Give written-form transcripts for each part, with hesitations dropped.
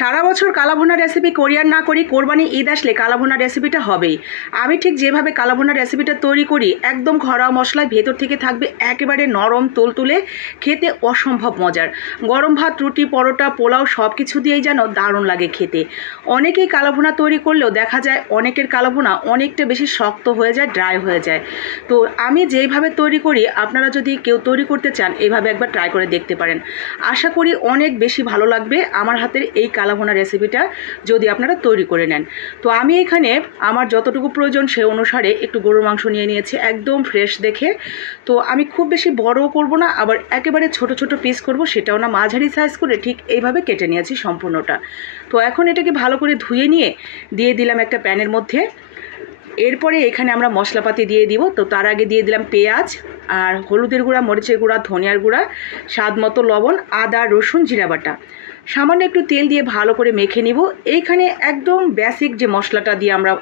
সারা বছর কালাভুনা রেসিপি করি আর না করি, কোরবানি ঈদ আসলে কালাভুনা রেসিপিটা হবেই। আমি ঠিক যেভাবে কালাভুনা রেসিপিটা তৈরি করি, একদম ঘরোয়া মশলায় ভেতর থেকে থাকবে একেবারে নরম তুলতুলে, খেতে অসম্ভব মজার। গরম ভাত, রুটি, পরোটা, পোলাও সব কিছু দিয়েই যেন দারুণ লাগে খেতে। অনেকেই কালাভুনা তৈরি করলেও দেখা যায় অনেকের কালাভুনা অনেকটা বেশি শক্ত হয়ে যায়, ড্রাই হয়ে যায়। তো আমি যেইভাবে তৈরি করি, আপনারা যদি কেউ তৈরি করতে চান এইভাবে একবার ট্রাই করে দেখতে পারেন। আশা করি অনেক বেশি ভালো লাগবে আমার হাতের এই কালাভুনা রেসিপিটা যদি আপনারা তৈরি করে নেন। তো আমি এখানে আমার যতটুকু প্রয়োজন সে অনুসারে একটু গরুর মাংস নিয়ে নিয়েছি, একদম ফ্রেশ দেখে। তো আমি খুব বেশি বড়ও করব না, আবার একেবারে ছোট ছোট পিস করব সেটাও না, মাঝারি সাইজ করে ঠিক এইভাবে কেটে নিয়েছি সম্পূর্ণটা। তো এখন এটাকে ভালো করে ধুয়ে নিয়ে দিয়ে দিলাম একটা প্যানের মধ্যে। এরপরে এখানে আমরা মশলাপাতি দিয়ে দিব। তো তার আগে দিয়ে দিলাম পেঁয়াজ আর হলুদের গুঁড়া, মরিচের গুঁড়া, ধনিয়ার গুঁড়া, স্বাদ মতো লবণ, আদা, রসুন, জিরা বাটা, সামান্য একটু তেল দিয়ে ভালো করে মেখে নিব। এইখানে একদম বেসিক যে মশলাটা দিয়ে আমরা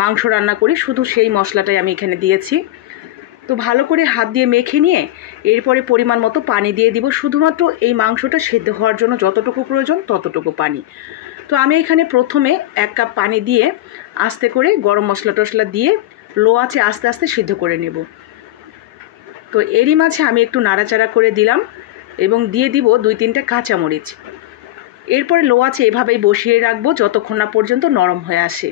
মাংস রান্না করি, শুধু সেই মশলাটাই আমি এখানে দিয়েছি। তো ভালো করে হাত দিয়ে মেখে নিয়ে এরপরে পরিমাণ মতো পানি দিয়ে দিব, শুধুমাত্র এই মাংসটা সেদ্ধ হওয়ার জন্য যতটুকু প্রয়োজন ততটুকু পানি। তো আমি এখানে প্রথমে 1 কাপ পানি দিয়ে আস্তে করে গরম মশলা টশলা দিয়ে লো আঁচে আস্তে আস্তে সিদ্ধ করে নেব। তো এরই মাঝে আমি একটু নাড়াচাড়া করে দিলাম এবং দিয়ে দিব 2-3টা কাঁচামরিচ। এরপরে লো আঁচে এভাবেই বসিয়ে রাখবো যতক্ষণ না পর্যন্ত নরম হয়ে আসে।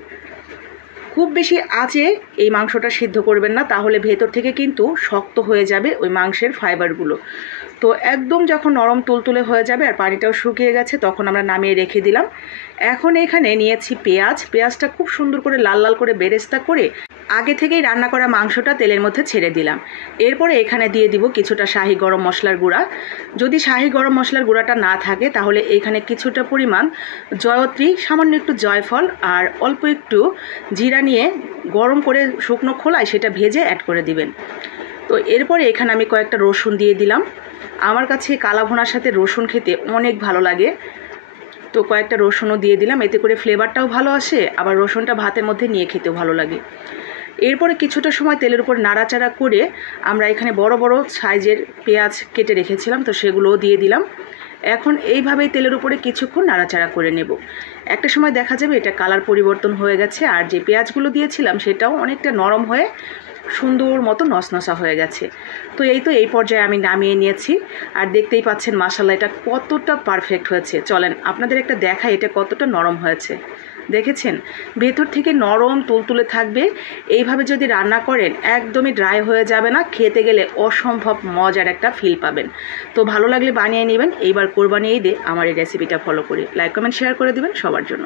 খুব বেশি আঁচে এই মাংসটা সিদ্ধ করবেন না, তাহলে ভেতর থেকে কিন্তু শক্ত হয়ে যাবে ওই মাংসের ফাইবারগুলো। তো একদম যখন নরম তুলতুলে হয়ে যাবে আর পানিটাও শুকিয়ে গেছে, তখন আমরা নামিয়ে রেখে দিলাম। এখন এখানে নিয়েছি পেঁয়াজটা খুব সুন্দর করে লাল লাল করে বেরেস্তা করে আগে থেকেই রান্না করা মাংসটা তেলের মধ্যে ছেড়ে দিলাম। এরপরে এখানে দিয়ে দিব কিছুটা শাহি গরম মশলার গুঁড়া। যদি শাহি গরম মশলার গুঁড়াটা না থাকে তাহলে এখানে কিছুটা পরিমাণ জয়ত্রী, সামান্য একটু জয়ফল আর অল্প একটু জিরা নিয়ে গরম করে শুকনো খোলায় সেটা ভেজে অ্যাড করে দিবেন। তো এরপরে এখানে আমি কয়েকটা রসুন দিয়ে দিলাম। আমার কাছে কালাভুনার সাথে রসুন খেতে অনেক ভালো লাগে, তো কয়েকটা রসুনও দিয়ে দিলাম। এতে করে ফ্লেভারটাও ভালো আসে, আবার রসুনটা ভাতের মধ্যে নিয়ে খেতেও ভালো লাগে। এরপরে কিছুটা সময় তেলের উপর নাড়াচাড়া করে আমরা এখানে বড় বড় সাইজের পেঁয়াজ কেটে রেখেছিলাম, তো সেগুলোও দিয়ে দিলাম। এখন এইভাবেই তেলের উপরে কিছুক্ষণ নাড়াচাড়া করে নেব। একটা সময় দেখা যাবে এটা কালার পরিবর্তন হয়ে গেছে, আর যে পেঁয়াজগুলো দিয়েছিলাম সেটাও অনেকটা নরম হয়ে সুন্দর মতো নসনসা হয়ে গেছে। তো এই পর্যায়ে আমি নামিয়ে নিয়েছি। আর দেখতেই পাচ্ছেন মাশাআল্লাহ এটা কতটা পারফেক্ট হয়েছে। চলেন আপনাদের একটা দেখাই এটা কতটা নরম হয়েছে। দেখেছেন, ভেতর থেকে নরম তুলতুলে থাকবে। এইভাবে যদি রান্না করেন একদমই ড্রাই হয়ে যাবে না, খেতে গেলে অসম্ভব মজার একটা ফিল পাবেন। তো ভালো লাগলে বানিয়ে নেবেন। এইবার কোরবানি ঈদে আমার এই রেসিপিটা ফলো করে লাইক কমেন্ট শেয়ার করে দেবেন সবার জন্য।